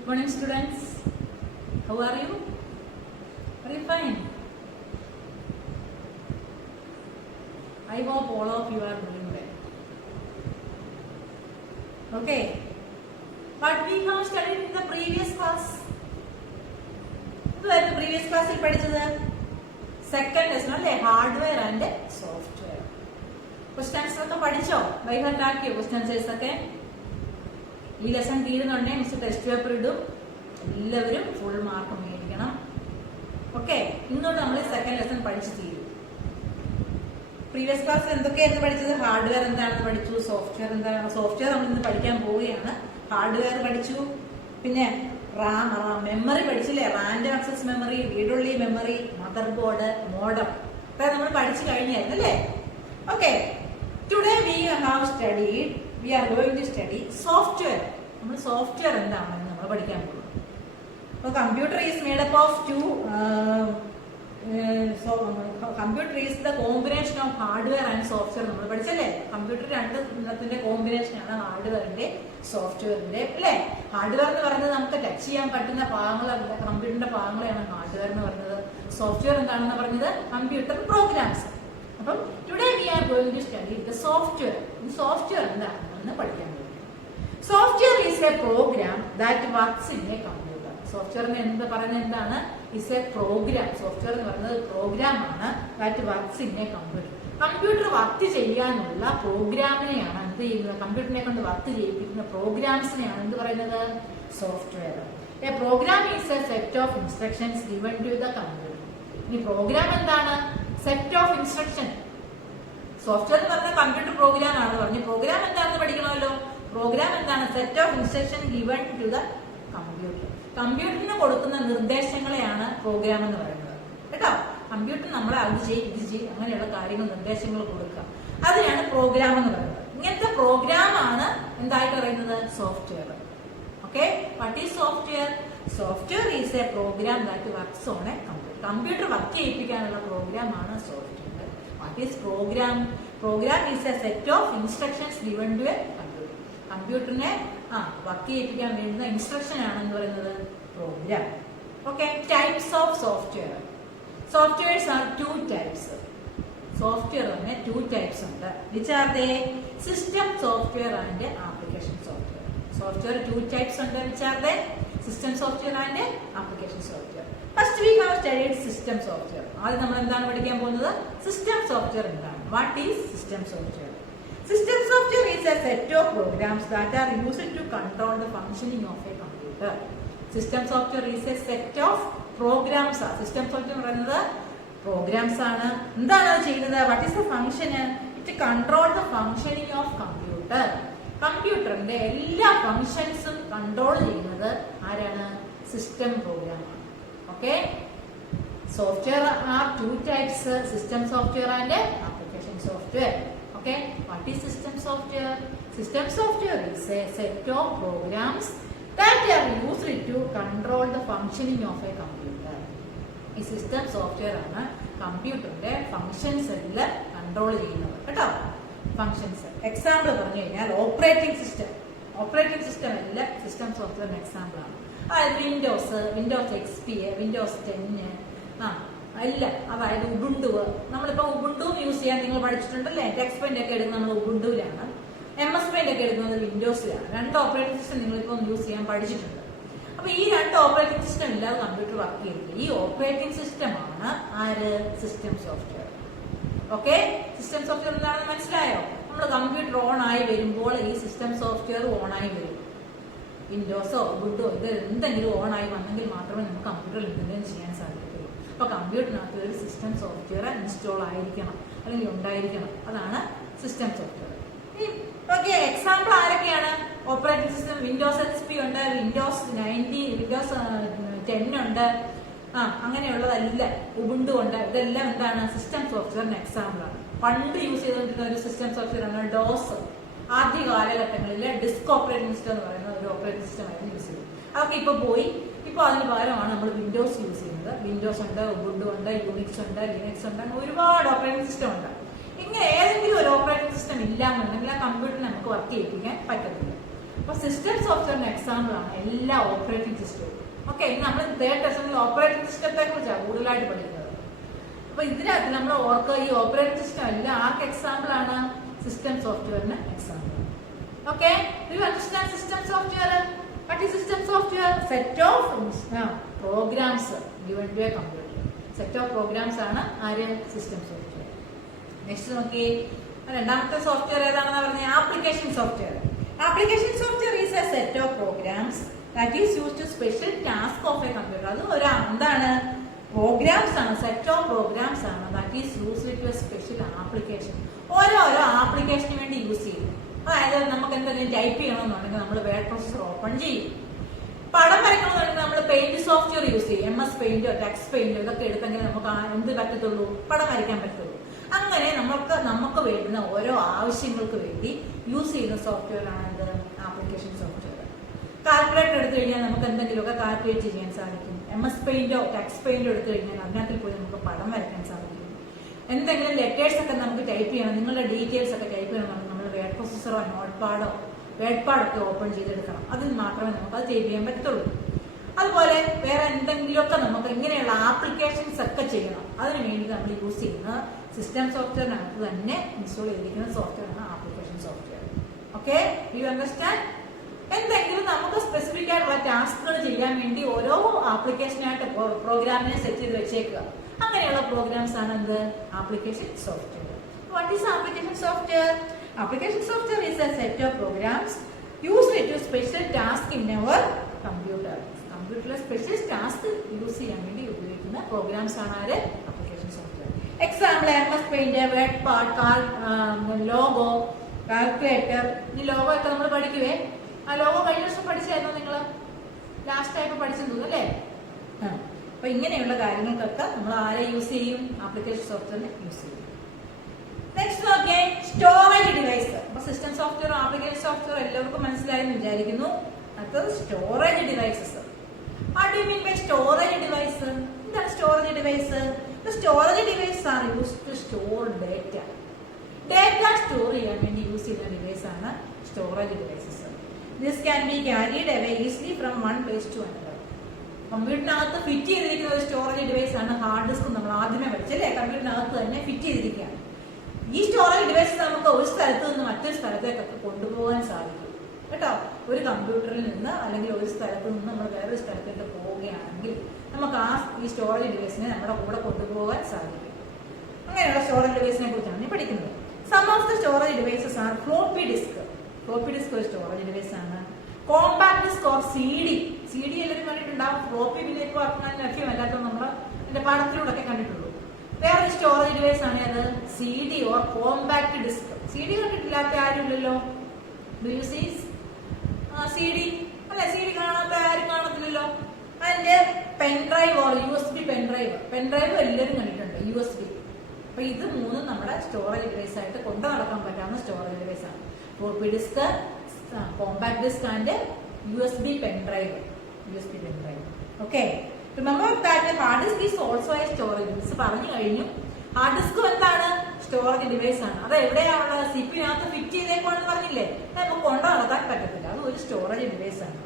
Good morning, students. How are you? Are you fine? I hope all of you are doing well. Okay. What we have studied in the previous class. What the previous class il padichadu? Second lesson alle hardware and software. Questions ഒക്കെ പഠിച്ചോ? By heart ആക്കിയോ questions ഒക്കെ? ഈ lesson തീരുന്നുണ്ടെങ്കിൽ miss test paper ഇടും. എല്ലാവരും full mark മേടിക്കണം. Okay, ഇന്നോട്ട് നമ്മൾ second lesson പഠിച്ചു തീരും. പ്രീവിയസ് ക്ലാസ്സിൽ എന്തൊക്കെയായിരുന്നു പഠിച്ചത്? ഹാർഡ്വെയർ എന്താണെന്ന് പഠിച്ചു, സോഫ്റ്റ്വെയർ എന്താണ്. സോഫ്റ്റ്വെയർ നമ്മൾ ഇന്ന് പഠിക്കാൻ പോവുകയാണ്. ഹാർഡ്വെയർ പഠിച്ചു, പിന്നെ മെമ്മറി പഠിച്ചില്ലേ? Random access memory, read only memory, mother board, modem ഇപ്പൊ നമ്മൾ പഠിച്ചു കഴിഞ്ഞായിരുന്നു അല്ലേ? Okay, today we are going to study software. നമ്മൾ സോഫ്റ്റ്വെയർ എന്താണെന്ന് നമ്മൾ പഠിക്കാൻ പോകും. അപ്പോൾ computer is made up of computer is the combination of hardware and software നമ്മൾ പഠിച്ചല്ലേ? കമ്പ്യൂട്ടർ രണ്ടിന്റെ കോമ്പിനേഷനാണ് ഹാർഡ്വെയറിന്റെ സോഫ്റ്റ്വെയറിന്റെ അല്ലേ? ഹാർഡ്വെയർ എന്ന് പറയുന്നത് നമുക്ക് ടച്ച് ചെയ്യാൻ പറ്റുന്ന ഭാഗങ്ങളല്ല, കമ്പ്യൂട്ടറിന്റെ ഭാഗങ്ങളെയാണ് ഹാർഡ്വെയർ എന്ന് പറയുന്നത്. സോഫ്റ്റ്വെയർ എന്താണെന്ന് പറഞ്ഞത്? Computer programs. അപ്പം today we are going to study the software. ഈ സോഫ്റ്റ്വെയർ എന്താണെന്ന് പഠിക്കാൻ പോകും. Software is a program that works in a computer. സോഫ്റ്റ്വെയറിന് എന്ത് പറയുന്നത് എന്താണ്? Is A programme. സോഫ്റ്റ്വെയർ എന്ന് പറയുന്നത് പ്രോഗ്രാം ആണ്. That works in a computer. Computer work ചെയ്യാനുള്ള പ്രോഗ്രാമിനെയാണ് എന്ത് ചെയ്യുന്നത്? കമ്പ്യൂട്ടറിനെ കൊണ്ട് വർക്ക് ചെയ്യിപ്പിക്കുന്ന പ്രോഗ്രാംസിനെയാണ് എന്ത് പറയുന്നത്? Software. A program is a set of instructions given to the computer. ഇനി പ്രോഗ്രാം എന്താണ്? Set of instruction. സോഫ്റ്റ്വെയർ എന്ന് പറഞ്ഞാൽ കമ്പ്യൂട്ടർ പ്രോഗ്രാം ആണ് പറഞ്ഞു. പ്രോഗ്രാം എന്താണെന്ന് പഠിക്കണമല്ലോ. പ്രോഗ്രാം എന്താണ്? Set of instruction given to the computer. കമ്പ്യൂട്ടറിന് കൊടുക്കുന്ന നിർദ്ദേശങ്ങളെയാണ് പ്രോഗ്രാം എന്ന് പറയുന്നത് കേട്ടോ. കമ്പ്യൂട്ടർ നമ്മളെ അത് ചെയ്യും ഇത് ചെയ്യും അങ്ങനെയുള്ള കാര്യങ്ങൾ നിർദ്ദേശങ്ങൾ കൊടുക്കുക, അതിനാണ് പ്രോഗ്രാം എന്ന് പറയുന്നത്. ഇങ്ങനത്തെ പ്രോഗ്രാം ആണ് എന്തായിട്ട് പറയുന്നത്? Software. Okay, what is software? Software is a program that works on a computer. Computer work ചെയ്യിപ്പിക്കാനുള്ള പ്രോഗ്രാം ആണ് software. What is program? Program is a set of instructions given to a computer. കമ്പ്യൂട്ടറിനെ work ചെയ്യിപ്പിക്കാൻ വേണ്ടുന്ന instruction ആണെന്ന് പറയുന്നത് program. Okay, types of software. Softwares are two types. Software തന്നെ two types ഉണ്ട്. Which are they? System software and application software. Software two types ഉണ്ട്. Which are they? System software and application software. First we have studied system software. ആദ്യം നമ്മൾ എന്താണ് പഠിക്കാൻ പോകുന്നത്? System software എന്താണ്? What is system software? System software is a set of programs that are used to control the functioning of a computer. System software is a set of programs. System software എന്ന് പറയുന്നത് programmes ആണ്. എന്താണ് അത് ചെയ്യുന്നത്? What is the function? It control the functioning of computer. കമ്പ്യൂട്ടറിന്റെ എല്ലാ ഫങ്ഷൻസും control ചെയ്യുന്നത് ആരാണ്? സിസ്റ്റം പ്രോഗ്രാം ആണ്. Okay, software are two types, system software and application software. Okay, what is system software? System software is a set of programs that are used to control the functioning of a computer. ഈ system software ആണ് കമ്പ്യൂട്ടറിന്റെ functions എല്ലാം control ചെയ്യുന്നത് കേട്ടോ. Functions example പറഞ്ഞു കഴിഞ്ഞാൽ operating system. Operating system എല്ലാം system സോഫ്റ്റ്വെയറിന് എക്സാമ്പിൾ ആണ്. അതായത് വിൻഡോസ് XP, വിൻഡോസ് 10 അല്ല, അതായത് ഉബുണ്ടു. നമ്മളിപ്പോ ഉബുണ്ടു യൂസ് ചെയ്യാൻ നിങ്ങൾ പഠിച്ചിട്ടുണ്ടല്ലേ? ടെക്സ്റ്റ് പെയിന്റ് ഒക്കെ എടുക്കുന്നത് നമ്മൾ ഉബുണ്ടുവിലാണ്, MS പെയിന്റ് ഒക്കെ എടുക്കുന്നത് വിൻഡോസിലാണ്. രണ്ട് ഓപ്പറേറ്റിംഗ് സിസ്റ്റം നിങ്ങളിപ്പോ യൂസ് ചെയ്യാൻ പഠിച്ചിട്ടുണ്ട്. അപ്പൊ ഈ രണ്ട് ഓപ്പറേറ്റിംഗ് സിസ്റ്റം ഇല്ലാതെ കമ്പ്യൂട്ടർ വർക്ക് ചെയ്യില്ല. ഈ ഓപ്പറേറ്റിംഗ് സിസ്റ്റം ആണ് ആര്? System software. Okay, system software എന്താണെന്ന് മനസ്സിലായോ? നമ്മൾ കമ്പ്യൂട്ടർ ഓൺ ആയി വരുമ്പോൾ ഈ സിസ്റ്റം സോഫ്റ്റ്വെയർ ഓൺ ആയി വരും. വിൻഡോസോ ഉബുണ്ടോ ഇത് എന്തെങ്കിലും ഓൺ ആയി വന്നെങ്കിൽ മാത്രമേ നമുക്ക് കമ്പ്യൂട്ടറിൽ എന്തെങ്കിലും ചെയ്യാൻ സാധിക്കൂ. അപ്പൊ കമ്പ്യൂട്ടറിനകത്ത് ഒരു സിസ്റ്റം സോഫ്റ്റ്വെയർ ഇൻസ്റ്റാൾ ആയിരിക്കണം, അല്ലെങ്കിൽ ഉണ്ടായിരിക്കണം. അതാണ് സിസ്റ്റം സോഫ്റ്റ്വെയർ. ഓക്കെ, എക്സാമ്പിൾ ആരൊക്കെയാണ്? ഓപ്പറേറ്റിംഗ് സിസ്റ്റം വിൻഡോസ് XP ഉണ്ട്, വിൻഡോസ് 90, വിൻഡോസ് 10 ഉണ്ട്, അങ്ങനെയുള്ളതെല്ലാം ഉബുണ്ടു ഉണ്ട്. ഇതെല്ലാം എന്താണ്? സിസ്റ്റം സോഫ്റ്റ്വെയറിന് എക്സാമ്പിൾ ആണ്. പണ്ട് യൂസ് ചെയ്തുകൊണ്ടിരുന്ന ഒരു സിസ്റ്റം സോഫ്റ്റ്വെയർ ആണ് ഡോസ്. ആദ്യ കാലഘട്ടങ്ങളിൽ ഡിസ്ക് ഓപ്പറേറ്റിംഗ് സിസ്റ്റം എന്ന് പറയുന്ന ഒരു ഓപ്പറേറ്റിംഗ് സിസ്റ്റം ആയിരുന്നു യൂസ് ചെയ്തത്. അതൊക്കെ ഇപ്പൊ പോയി. ഇപ്പൊ അതിന് പകരമാണ് നമ്മൾ വിൻഡോസ് യൂസ് ചെയ്യുന്നത്. വിൻഡോസ് ഉണ്ട്, ഉബുണ്ടു ഉണ്ട്, യൂണിക്സ് ഉണ്ട്, ലിനക്സ് ഉണ്ട്, ഒരുപാട് ഓപ്പറേറ്റിംഗ് സിസ്റ്റം ഉണ്ട്. ഇങ്ങനെ ഏതെങ്കിലും ഒരു ഓപ്പറേറ്റിംഗ് സിസ്റ്റം ഇല്ലാന്നുണ്ടെങ്കിൽ ആ കമ്പ്യൂട്ടറിൽ നമുക്ക് വർക്ക് ചെയ്യിപ്പിക്കാൻ പറ്റത്തില്ല. അപ്പൊ സിസ്റ്റം സോഫ്റ്റ്വെയറിന് എക്സാമ്പിൾ ആണ് എല്ലാ ഓപ്പറേറ്റിംഗ് സിസ്റ്റവും. ഓക്കെ, ഇനി നമ്മൾ തേർഡ് ടെസ്റ്റിൽ ഓപ്പറേറ്റിംഗ് സിസ്റ്റത്തെ കുറിച്ചാണ് കൂടുതലായിട്ട് പഠിക്കുന്നത്. അപ്പൊ ഇതിനകത്ത് നമ്മൾ ഓർക്കുക, ഈ ഓപ്പറേറ്റിംഗ് സിസ്റ്റം എല്ലാം ആർക്ക് എക്സാമ്പിൾ ആണ്? സിസ്റ്റം സോഫ്റ്റ്വെയറിന് example. Okay, you understand system software? What is system software? Set of programs given to a computer. Set of programs ആണ് ആര്? System software. നെക്സ്റ്റ് നോക്കി, രണ്ടാമത്തെ സോഫ്റ്റ്വെയർ ഏതാണെന്ന് പറഞ്ഞ application software. Application software is a set of programs that is used to special task of a computer. അത് ഒരു എന്താണ്? Programs ആണ്, സെറ്റ് ഓഫ് പ്രോഗ്രാംസ് ആണ് that is used to a special application. ഓരോരോ ആപ്ലിക്കേഷന് വേണ്ടി യൂസ് ചെയ്യും. അതായത് നമുക്ക് എന്തെങ്കിലും ടൈപ്പ് ചെയ്യണമെന്നുണ്ടെങ്കിൽ നമ്മൾ വേർഡ് പ്രോസസർ ഓപ്പൺ ചെയ്യും. പടം വരയ്ക്കണമെന്നുണ്ടെങ്കിൽ നമ്മൾ പെയിന്റ് സോഫ്റ്റ്വെയർ യൂസ് ചെയ്യും. MS പെയിന്റോ ടെക്സ്റ്റ് പെയിന്റോ ഇതൊക്കെ എടുത്തെങ്കിൽ നമുക്ക് എന്ത് പറ്റത്തുള്ളൂ? പടം വരയ്ക്കാൻ പറ്റുള്ളൂ. അങ്ങനെ നമുക്ക് വേണ്ടുന്ന ഓരോ ആവശ്യങ്ങൾക്ക് വേണ്ടി യൂസ് ചെയ്യുന്ന സോഫ്റ്റ്വെയർ ആണ് എന്ത്? Application software. കാൽക്കുലേറ്റർ എടുത്തു കഴിഞ്ഞാൽ നമുക്ക് എന്തെങ്കിലുമൊക്കെ കാൽക്കുലേറ്റ് ചെയ്യാൻ സാധിക്കും. MS പെയിന്റോ ടെക്സ്റ്റ് പെയിന്റോ എടുത്തു കഴിഞ്ഞാൽ അതിനകത്തിൽ പോയി നമുക്ക് പടം വരയ്ക്കാൻ സാധിക്കും. എന്തെങ്കിലും ലെറ്റേഴ്സ് ഒക്കെ നമുക്ക് ടൈപ്പ് ചെയ്യണം, നിങ്ങളുടെ ഡീറ്റെയിൽസ് ഒക്കെ ടൈപ്പ് ചെയ്യണം, നമ്മൾ വേർഡ് പ്രോസസറോ വേർഡ് പാഡൊക്കെ ഓപ്പൺ ചെയ്തെടുക്കണം. അതിൽ മാത്രമേ നമുക്ക് അത് ടൈപ്പ് ചെയ്യാൻ പറ്റത്തുള്ളൂ. അതുപോലെ വേറെ എന്തെങ്കിലുമൊക്കെ നമുക്ക് ഇങ്ങനെയുള്ള ആപ്ലിക്കേഷൻസ് ഒക്കെ ചെയ്യണം. അതിനു വേണ്ടി നമ്മൾ യൂസ് ചെയ്യുന്ന സിസ്റ്റം സോഫ്റ്റ്വെയറിനകത്ത് തന്നെ ഇൻസ്റ്റാൾ ചെയ്തിരിക്കുന്ന സോഫ്റ്റ്വെയർ ആണ് application software. Okay, you understand? എന്തെങ്കിലും നമുക്ക് സ്പെസിഫിക് ആയിട്ടുള്ള ടാസ്കുകൾ ചെയ്യാൻ വേണ്ടി ഓരോ ആപ്ലിക്കേഷനായിട്ട് പ്രോഗ്രാമിനെ സെറ്റ് ചെയ്ത് വെച്ചേക്കുക. അങ്ങനെയുള്ള പ്രോഗ്രാംസ് ആണ് എന്ത്? Application software. What is application software? Application software is a set of programs used to special task in our computer. കമ്പ്യൂട്ടറിലെ സ്പെഷ്യൽ ടാസ്ക് യൂസ് ചെയ്യാൻ വേണ്ടി ഉപയോഗിക്കുന്ന പ്രോഗ്രാംസ് ആണ് ആര്? Application software. Example MS Paint, WordPad, Logo, calculator. ഈ Logo ഒക്കെ നമ്മൾ പഠിക്കുവേ. ആ ലോഗോ കഴിഞ്ഞ വർഷം പഠിച്ചായിരുന്നു നിങ്ങൾ? ലാസ്റ്റ് ആയിട്ട് പഠിച്ചെന്ന് തോന്നുന്നു അല്ലേ? അപ്പൊ ഇങ്ങനെയുള്ള കാര്യങ്ങൾക്കൊക്കെ നമ്മൾ ആരെ യൂസ് ചെയ്യും? ആപ്ലിക്കേഷൻ സോഫ്റ്റ്വെയറിനെ യൂസ് ചെയ്യും. നെക്സ്റ്റ് നോക്കിയേ, സ്റ്റോറേജ് ഡിവൈസ്. അപ്പൊ സിസ്റ്റം സോഫ്റ്റ്വെയർ ആപ്ലിക്കേഷൻ സോഫ്റ്റ്വെയർ എല്ലാവർക്കും മനസ്സിലായെന്ന് വിചാരിക്കുന്നു. അടുത്തത് storage devices. What do you mean by storage device? എന്താണ് storage device? Storage device are use to store data. Data store ചെയ്യാൻ വേണ്ടി യൂസ് ചെയ്യുന്ന ഡിവൈസ് ആണ് storage devices. This can be carried away easily from one place to another. കമ്പ്യൂട്ടറിനകത്ത് fit ചെയ്തിരിക്കുന്ന ഒരു storage device ആണ് hard disk. നമ്മൾ ആദ്യമേ പഠിച്ചല്ലേ, കമ്പ്യൂട്ടറിനകത്ത് തന്നെ ഫിറ്റ് ചെയ്തിരിക്കുകയാണ്. ഈ സ്റ്റോറേജ് ഡിവൈസ് നമുക്ക് ഒരു സ്ഥലത്ത് നിന്ന് മറ്റൊരു സ്ഥലത്തേക്കൊക്കെ കൊണ്ടുപോകാൻ സാധിക്കും കേട്ടോ. ഒരു കമ്പ്യൂട്ടറിൽ നിന്ന് അല്ലെങ്കിൽ ഒരു സ്ഥലത്ത് നിന്ന് നമ്മൾ വേറൊരു സ്ഥലത്തേക്ക് പോവുകയാണെങ്കിൽ നമുക്ക് ഈ സ്റ്റോറേജ് ഡിവൈസിനെ നമ്മുടെ കൂടെ കൊണ്ടുപോകാൻ സാധിക്കും. അങ്ങനെയുള്ള സ്റ്റോറേജ് ഡിവൈസിനെ കുറിച്ചാണ് ഞാൻ പഠിക്കുന്നത്. Some of the storage devices ആണ് ഫ്ലോപ്പി ഡിസ്ക്. ഫ്ലോപ്പി ഡിസ്ക് ഒരു സ്റ്റോറേജ് ഡിവൈസ് ആണ്. Compact disk or CD. CD എല്ലാവരും കണ്ടിട്ടുണ്ടാവും. ഫ്ലോപ്പി പിന്നെ ഇപ്പോൾ ലഭ്യമല്ലാത്ത നമ്മൾ എന്റെ പാഠത്തിലൂടെ ഒക്കെ കണ്ടിട്ടുള്ളൂ. വേറൊരു സ്റ്റോറേജ് ഡിവൈസ് ആണ് അത് CD or compact disk. CD കണ്ടിട്ടില്ലാത്ത ആരുമില്ലല്ലോ. Do you see CD? അല്ലെ, CD കാണാത്ത ആരും കാണത്തില്ലല്ലോ. അതിന്റെ pendrive or USB pendrive. Pendrive എല്ലാവരും കണ്ടിട്ടുണ്ട്, USB. അപ്പൊ ഇത് മൂന്നും നമ്മുടെ സ്റ്റോറേജ് ഡിവൈസ് ആയിട്ട് കൊണ്ടു നടക്കാൻ പറ്റാവുന്ന സ്റ്റോറേജ് ഡിവൈസ് ആണ്. Floppy disk, compact disk and USB pen drive. Okay, remember that hard disk is also a storage device. പറഞ്ഞു കഴിഞ്ഞു. ഹാർഡ് ഡിസ്ക് എന്താണ്? സ്റ്റോറേജ് ഡിവൈസ് ആണ്. അത് എവിടെയാണുള്ള? CPU-നകത്ത് ഫിറ്റ് ചെയ്തേക്കാണെന്ന് പറഞ്ഞില്ലേ? നമുക്ക് കൊണ്ടു നടക്കാൻ പറ്റത്തില്ല. അത് ഒരു സ്റ്റോറേജ് ഡിവൈസ് ആണ്.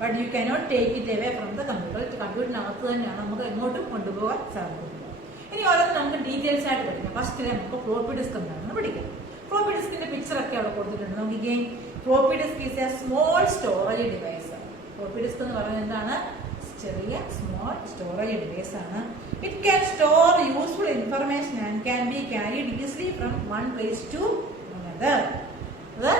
But you cannot take it away from the computer. കമ്പ്യൂട്ടറിനകത്ത് തന്നെയാണ്, നമുക്ക് എങ്ങോട്ടും കൊണ്ടുപോകാൻ സാധിക്കില്ല. ഇനി ഓരോന്നും നമുക്ക് ഡീറ്റെയിൽസ് ആയിട്ട് പഠിക്കാം. ഫസ്റ്റ് നമുക്ക് ഫ്ലോപ്പി ഡിസ്ക് എന്താണെന്ന് പഠിക്കാം. ഫ്ലോപ്പി ഡിസ്കിന്റെ പിക്ചർ ഒക്കെ അവിടെ കൊടുത്തിട്ടുണ്ട്. നമുക്ക് floppy disk is a small storage device. Floppy disk എന്ന് പറയുന്നത് എന്താണ്? ചെറിയ സ്മോൾ സ്റ്റോറേജ് ഡിവൈസ് ആണ്. It can store useful information and can be carried easily from one place to another. അത്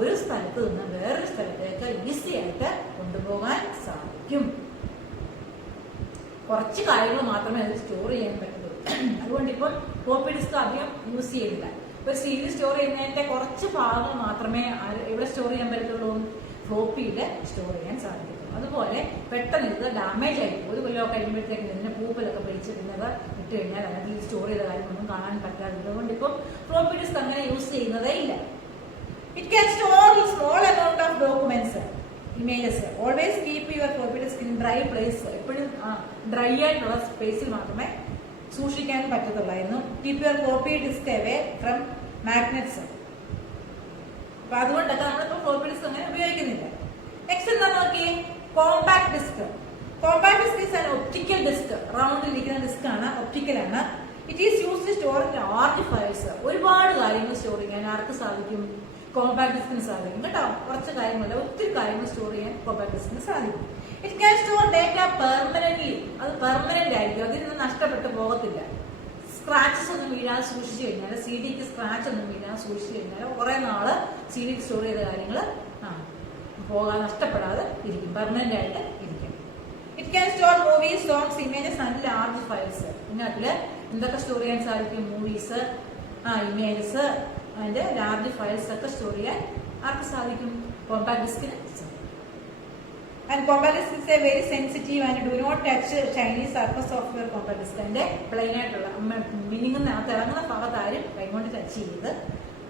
ഒരു സ്ഥലത്ത് നിന്ന് വേറൊരു സ്ഥലത്തേക്ക് ഈസി ആയിട്ട് കൊണ്ടുപോകാൻ സാധിക്കും. കുറച്ച് കാര്യങ്ങൾ മാത്രമേ അത് സ്റ്റോർ ചെയ്യാൻ പറ്റുള്ളൂ. അതുകൊണ്ട് ഇപ്പം ഫ്ലോപ്പി ഡിസ്ക് അധികം യൂസ് ചെയ്യുന്നില്ല. ഒരു CD സ്റ്റോർ ചെയ്യുന്നതിന്റെ കുറച്ച് ഭാഗങ്ങൾ മാത്രമേ എവിടെ സ്റ്റോർ ചെയ്യാൻ പറ്റത്തുള്ളൂ? ഫ്ലോപ്പിയിൽ സ്റ്റോർ ചെയ്യാൻ സാധിക്കും. അതുപോലെ പെട്ടെന്ന് ഇത് ഡാമേജ് ആയിരിക്കും. ഒരു കൊല്ലം കഴിയുമ്പോഴത്തേക്കും ഇതിന്റെ പൂപ്പലൊക്കെ പിടിച്ചിരുന്നത് ഇട്ട് കഴിഞ്ഞാൽ അല്ലെങ്കിൽ സ്റ്റോർ ചെയ്ത കാര്യമൊന്നും കാണാൻ പറ്റാറുണ്ട്. അതുകൊണ്ട് ഇപ്പം ഫ്ലോപ്പി ഡിസ്ക് അങ്ങനെ യൂസ് ചെയ്യുന്നതേ ഇല്ല. It can store small amount of documents, images. Always keep your floppy disk in dry place. എപ്പോഴും ഡ്രൈ ആയിട്ടുള്ള സ്പേസിൽ മാത്രമേ സൂക്ഷിക്കാൻ പറ്റത്തുള്ളായിരുന്നു. Keep your floppy disk away from magnets. അപ്പൊ അതുകൊണ്ടൊക്കെ നമ്മളിപ്പോ ഫ്ലോപ്പി ഡിസ്ക് അങ്ങനെ ഉപയോഗിക്കുന്നില്ല. നെക്സ്റ്റ് എന്താ നോക്കി, compact disk. Compact disk is an optical disk. റൗണ്ടിൽ ഇരിക്കുന്ന ഡിസ്ക് ആണ്, ഒപ്റ്റിക്കൽ ആണ്. It is used to store large files. ഒരുപാട് കാര്യങ്ങൾ സ്റ്റോർ ചെയ്യാൻ ആർക്ക് സാധിക്കും? കോമ്പാക്ട് ഡിസ്കിന് സാധിക്കും കേട്ടോ. കുറച്ച് കാര്യങ്ങളല്ല, ഒത്തിരി കാര്യങ്ങൾ സ്റ്റോർ ചെയ്യാൻ കോമ്പാക്ട് ഡിസ്കിന് സാധിക്കും. It can store data permanently. അത് പെർമനന്റ് ആയിരിക്കും, അതിൽ നിന്ന് നഷ്ടപ്പെട്ടു പോകത്തില്ല. സ്ക്രാച്ചസ് ഒന്നും വീഴാതെ സൂക്ഷിച്ചു കഴിഞ്ഞാൽ, സി ഡിക്ക് സ്ക്രാച്ച് ഒന്നും വീഴാതെ സൂക്ഷിച്ചു കഴിഞ്ഞാൽ കുറെ നാള് സി ഡിക്ക് സ്റ്റോർ ചെയ്ത കാര്യങ്ങൾ പോകാൻ നഷ്ടപ്പെടാതെ ഇരിക്കും, പെർമനന്റ് ആയിട്ട് ഇരിക്കും. It can store movies, songs, images and large files. ഇതിനകത്തില് എന്തൊക്കെ സ്റ്റോർ ചെയ്യാൻ സാധിക്കും? Movies, images and large files ഒക്കെ സ്റ്റോർ ചെയ്യാൻ ആർക്ക് സാധിക്കും? കോമ്പാക്ട് ഡിസ്കിന്. And compact disk is a very sensitive and do not touch shiny surface of your compact disk. അതിന്റെ പ്ലെയിൻ ആയിട്ടുള്ള മിനിങ്ങുന്നകത്ത് ഇറങ്ങുന്ന ഭാഗത്ത് ആരും കൈകൊണ്ട് ടച്ച് ചെയ്ത്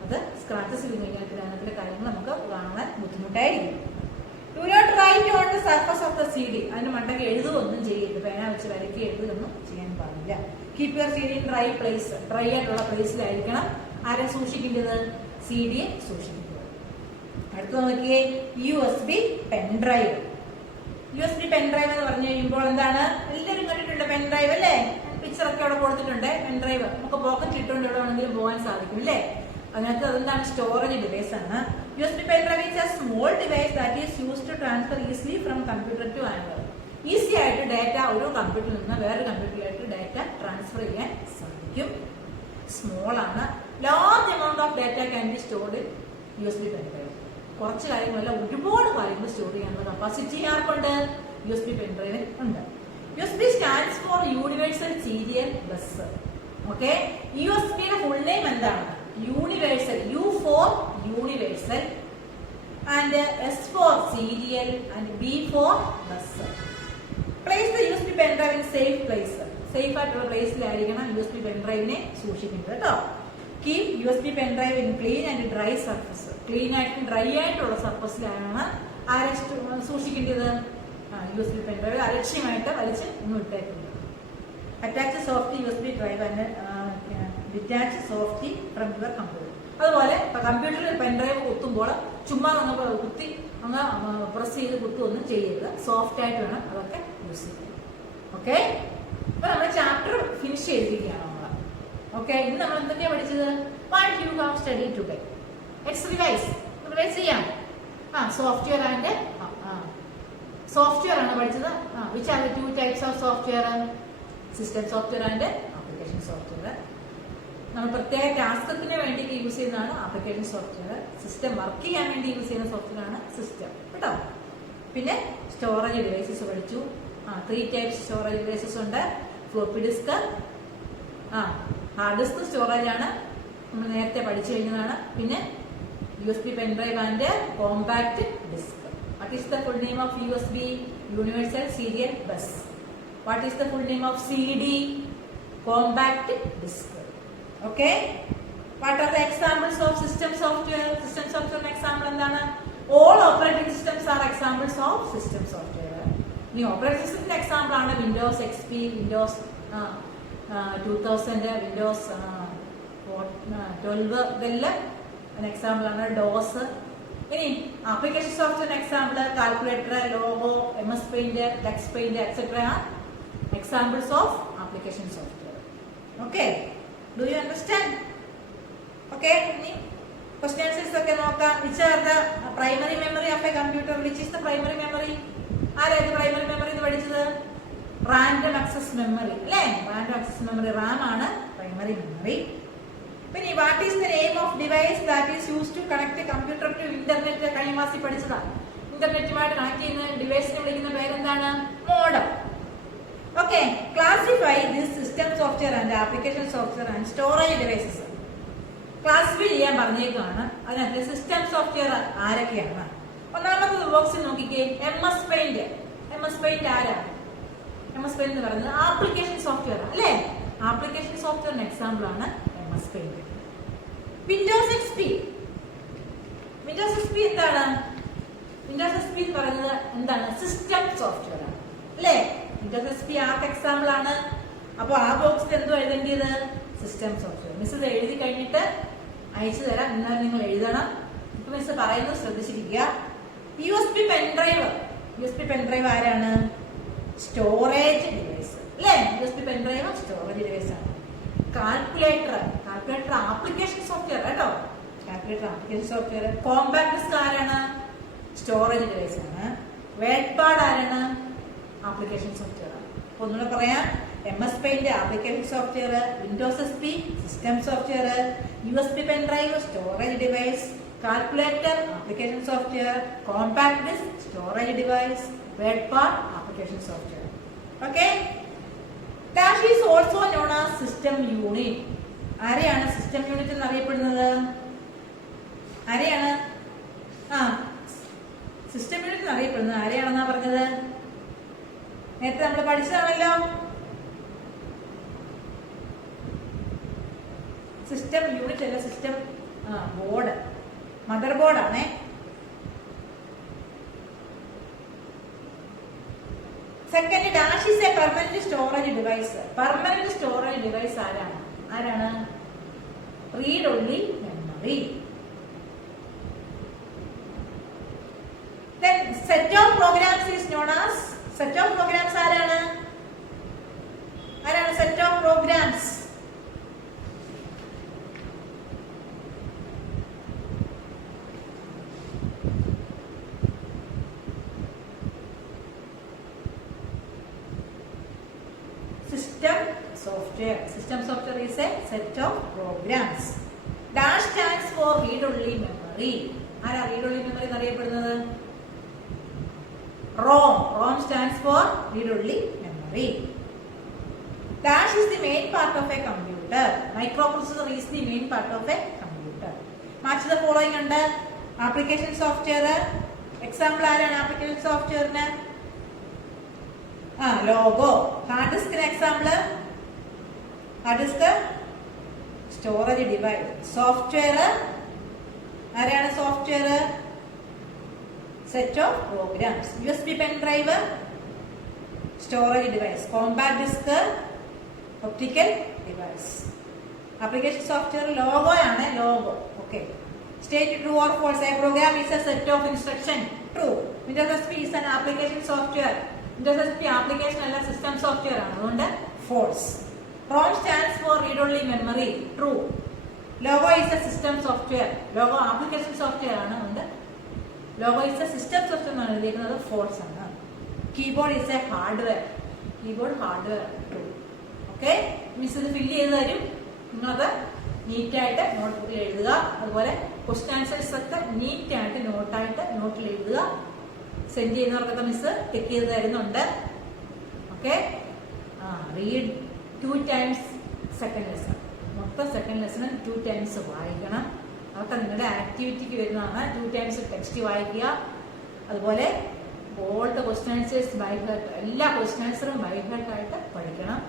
അത് സ്ക്രാച്ചസ് കഴിഞ്ഞാൽ അതിന്റെ കാര്യങ്ങൾ നമുക്ക് കാണാൻ ബുദ്ധിമുട്ടായിരിക്കും. Do not write on the surface of the C D. അതിന്റെ മണ്ടയ്ക്ക് എഴുതുകയൊന്നും ചെയ്യരുത്, പേന വെച്ച് വരയ്ക്ക് എഴുതുകയൊന്നും ചെയ്യാൻ പാടില്ല. Keep your C D in dry place. Dry ആയിട്ടുള്ള പ്ലേസിലായിരിക്കണം ആരെ സൂക്ഷിക്കേണ്ടത്? സി ഡിയെ സൂക്ഷിക്കുന്നത്. അടുത്ത് നോക്കിയേ, USB പെൻഡ്രൈവ്. USB പെൻഡ്രൈവ് എന്ന് പറഞ്ഞു കഴിയുമ്പോൾ എന്താണ്? എല്ലാവരും കണ്ടിട്ടുണ്ട് പെൻഡ്രൈവ് അല്ലേ? പിക്ചറൊക്കെ അവിടെ കൊടുത്തിട്ടുണ്ട്. പെൻഡ്രൈവ് നമുക്ക് പോക്കറ്റ് ഇട്ടുകൊണ്ട് എവിടെ വേണമെങ്കിലും പോകാൻ സാധിക്കും അല്ലേ? അതിനകത്ത് അതെന്താണ്? സ്റ്റോറേജ് ഡിവൈസ് ആണ്. USB pen drive is a small device that is used to transfer easily from computer to another. Easy ആയിട്ട് ഡാറ്റ ഒരു കമ്പ്യൂട്ടറിൽ നിന്ന് വേറെ കമ്പ്യൂട്ടറിലായിട്ട് ഡാറ്റ ട്രാൻസ്ഫർ ചെയ്യാൻ സാധിക്കും. സ്മോൾ ആണ്. Large amount of data can be stored in USB pen drive. കുറച്ച് കാര്യങ്ങളല്ല, ഒരുപാട് കാര്യങ്ങൾ സ്റ്റോർ ചെയ്യാനുള്ള കപ്പാസിറ്റി ആർക്കുണ്ട്? USB പെൻഡ്രൈവിന് ഉണ്ട്. USB stands for universal serial bus. Okay, യുടെ ഫുൾ നെയിം എന്താണ്? Universal. U for universal and S for serial and B for bus. Place the USB pen drive in safe place. Safe ആയിട്ടുള്ള പ്ലേസിലായിരിക്കണം USB പെൻഡ്രൈവിനെ സൂക്ഷിക്കുന്നത് കേട്ടോ. Keep USB pen drive in clean and dry surface. Clean ആയിട്ടും dry ആയിട്ടുള്ള സർഫസിലാണ് ആരെ സൂക്ഷിക്കേണ്ടത്? USB പെൻഡ്രൈവ് അലക്ഷ്യമായിട്ട് വലിച്ച് ഒന്നും ഇട്ടേക്കുന്നത്. Attach soft USB drive and detach soft from your computer. അതുപോലെ കമ്പ്യൂട്ടറിൽ പെൻഡ്രൈവ് കുത്തുമ്പോൾ ചുമ്മാ നമ്മൾ കുത്തി അങ്ങ് പ്രസ് ചെയ്ത് കുത്തുമൊന്നും ചെയ്യരുത്. സോഫ്റ്റ് ആയിട്ട് വേണം അതൊക്കെ യൂസ് ചെയ്യാൻ. ഓക്കെ, അപ്പൊ നമ്മൾ ചാപ്റ്റർ ഫിനിഷ് ചെയ്തിരിക്കുകയാണ്. ഓക്കെ, ഇന്ന് നമ്മൾ എന്തൊക്കെയാണ് പഠിച്ചത്? What you have study today. Let's revise ചെയ്യാം. സോഫ്റ്റ്വെയർ ആൻഡ് സോഫ്റ്റ്വെയർ ആണ് പഠിച്ചത്. Which are the two types of software? System software and application software. നമ്മൾ പ്രത്യേക ടാസ്കത്തിന് വേണ്ടി യൂസ് ചെയ്യുന്നതാണ് ആപ്ലിക്കേഷൻ സോഫ്റ്റ്വെയർ. സിസ്റ്റം വർക്ക് ചെയ്യാൻ വേണ്ടി യൂസ് ചെയ്യുന്ന സോഫ്റ്റ്വെയർ ആണ് സിസ്റ്റം കേട്ടോ. പിന്നെ സ്റ്റോറേജ് ഡിവൈസസ് പഠിച്ചു. 3 ടൈപ്സ് സ്റ്റോറേജ് ഡിവൈസസ് ഉണ്ട്. Floppy disk, hard disk storage ആണ്, നമ്മൾ നേരത്തെ പഠിച്ചു കഴിഞ്ഞതാണ്. പിന്നെ USB pendrive and compact disk. What is the full name of USB? Universal serial bus. What is the full name of CD? Compact disk. Okay, what are the examples of system software? System software example എന്താണ്? All operating systems are examples of system software. ഇനി operating സിസ്റ്റത്തിന്റെ example ആണ് Windows XP, Windows 2000, Windows 12, ഇതെല്ലാം example ആണ്. DOS. ഇനി application software example calculator, Logo, MS Paint, text paint etcetera examples of application software. Okay, do you understand? Okay, ഇനി question answers ഒക്കെ നോക്കാം. Which are the primary memory of a computer? Which is the primary memory? ആരായത് primary memory എന്ന് പഠിച്ചത്? Random access memory അല്ലേ? Random access memory, RAM ആണ് primary memory. പിന്നെ what is the name of device that is use to connect computer to internet? കഴിഞ്ഞ മാസം പഠിച്ചതാ. ഇന്റർനെറ്റുമായിട്ട് കണക്ട് ചെയ്യുന്ന ഡിവൈസിനെ വിളിക്കുന്ന പേരെന്താണ്? Modem. Okay, classify this system software and application software and storage devices. Classify ചെയ്യാൻ പറഞ്ഞേക്കാണ്. അതിനകത്ത് സിസ്റ്റം സോഫ്റ്റ്വെയർ ആരൊക്കെയാണ്? ഒന്നാമത്തെ ബോക്സിൽ നോക്കിക്കേ, MS പെയിന്റ്. MS പെയിന്റ് ആരാണ്? MS പെയിന്റ് എന്ന് പറയുന്നത് ആപ്ലിക്കേഷൻ സോഫ്റ്റ്വെയർ അല്ലേ? ആപ്ലിക്കേഷൻ സോഫ്റ്റ്വെയറിന് എക്സാമ്പിൾ ആണ് MS paint. Windows XP. Windows XP എന്താണ്? വിൻഡോസ് XP എന്ന് പറയുന്നത് എന്താണ്? സിസ്റ്റം സോഫ്റ്റ്വെയർ ആണ് അല്ലേ? വിൻഡോസ് XP ആർക്ക് എക്സാമ്പിൾ ആണ്? അപ്പൊ ആ ബോക്സിൽ എന്തോ എഴുതേണ്ടത്? System software. മിസ് ഇത് എഴുതി കഴിഞ്ഞിട്ട് അയച്ചു തരാം. എന്നാൽ നിങ്ങൾ എഴുതണം. ഇപ്പൊ മിസ് പറയുന്നത് ശ്രദ്ധിച്ചിരിക്കുക. USB pen drive. USB പെൻഡ്രൈവ് ആരാണ്? സ്റ്റോറേജ് ഡിവൈസ് അല്ലേ? USB പെൻഡ്രൈവ് സ്റ്റോറേജ് ഡിവൈസ് ആണ്. കാൽക്കുലേറ്റർ ആപ്ലിക്കേഷൻ സോഫ്റ്റ്വെയർ കേട്ടോ. Calculator application software. Compact disk ആരാണ്? സ്റ്റോറേജ് ഡിവൈസ് ആണ്. വേഡ് പാഡ് ആരാണ്? ആപ്ലിക്കേഷൻ സോഫ്റ്റ്വെയർ ആണ്. അപ്പൊ ഒന്നുകൂടെ പറയാം. MS Paint application software, Windows SP system software, USB pendrive storage device, calculator application software, compact disk storage device, word pad application software. Okay. Dash is also known as system unit. ആരെയാണ് system unit എന്ന് അറിയപ്പെടുന്നത്? ആരെയാണ്? System unit എന്ന് അറിയപ്പെടുന്നത് ആരെയാണെന്നാ പറഞ്ഞത്? നേരത്തെ നമ്മൾ പഠിച്ചതാണല്ലോ. സിസ്റ്റം യൂണിറ്റ് അല്ല, സിസ്റ്റം ബോർഡ്, മദർ ബോർഡാണേ. Second, dash is a permanent storage device. Permanent storage device ആരാണ്? Read only memory. Then set of programs is known as, set of programs ആരാണ്? set of programs? System software is a set of programs. Dash stands for read only memory. ആരാ read only memory എന്നറിയപ്പെടുന്നത്? ROM stands for read only memory. Dash is the main part of a computer. Microprocessor is the main part of a computer. Match the following under application software. Example ആരാണ് application software? Logo. Hard ഡിസ്കിന് example hard disk storage device. Software ആരാണ്? Software set of programs. USB pendrive storage device. Compact disk optical device. Application software ലോഗോയാണ്. Logo. Okay. State true or false. A program is a set of instruction. True. Windows SP is an application software. Windows SP application അല്ല, system software ആണ്. അതുകൊണ്ട് false. ROM stands for read only memory. True. Logo is a system software. Logo application software ആണ്. അതുകൊണ്ട് logo is a system software എന്നാണ് എഴുതിയിരിക്കുന്നത്. False ആണ്. Keyboard is a hardware. Keyboard hardware. True. Okay. Miss ഇത് fill ചെയ്ത് തരും. നിങ്ങളത് നീറ്റായിട്ട് നോട്ടിൽ എഴുതുക. അതുപോലെ ക്വസ്റ്റ്യൻ ആൻസേഴ്സ് ഒക്കെ നീറ്റായിട്ട് നോട്ടിൽ എഴുതുക. സെൻഡ് ചെയ്യുന്നവർക്കൊക്കെ മിസ് ടിക്ക് ചെയ്ത് തരുന്നുണ്ട്. Okay. Read 2 times second lesson. മൊത്തം സെക്കൻഡ് ലെസൺ 2 times വായിക്കണം. അതൊക്കെ നിങ്ങളുടെ ആക്ടിവിറ്റിക്ക് വരുന്നതാണ്. 2 times ടെക്സ്റ്റ് വായിക്കുക. അതുപോലെ all the question answers by heart. എല്ലാ ക്വസ്റ്റ്യൻ ആൻസറും ബൈ ഹാർട്ടായിട്ട് പഠിക്കണം.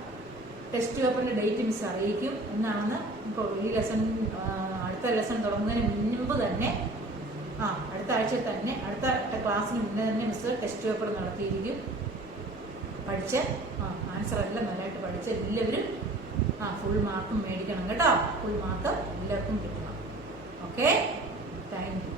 ടെസ്റ്റ് പേപ്പറിന്റെ ഡേറ്റ് മിസ് അറിയിക്കും എന്നാണ്. ഇപ്പോൾ ഈ ലെസൺ അടുത്ത ലെസൺ തുടങ്ങുന്നതിന് മുൻപ് തന്നെ അടുത്ത ആഴ്ച തന്നെ അടുത്ത ക്ലാസ്സിന് മുന്നേ തന്നെ മിസ് ടെസ്റ്റ് പേപ്പർ നടത്തിയിരിക്കും. പഠിച്ച് ആൻസർ എല്ലാം നല്ലതായിട്ട് പഠിച്ച് എല്ലാവരും ഫുൾ മാർക്കും മേടിക്കണം കേട്ടോ. ഫുൾ മാർക്ക് എല്ലാവർക്കും കിട്ടണം. ഓക്കെ. Thank you.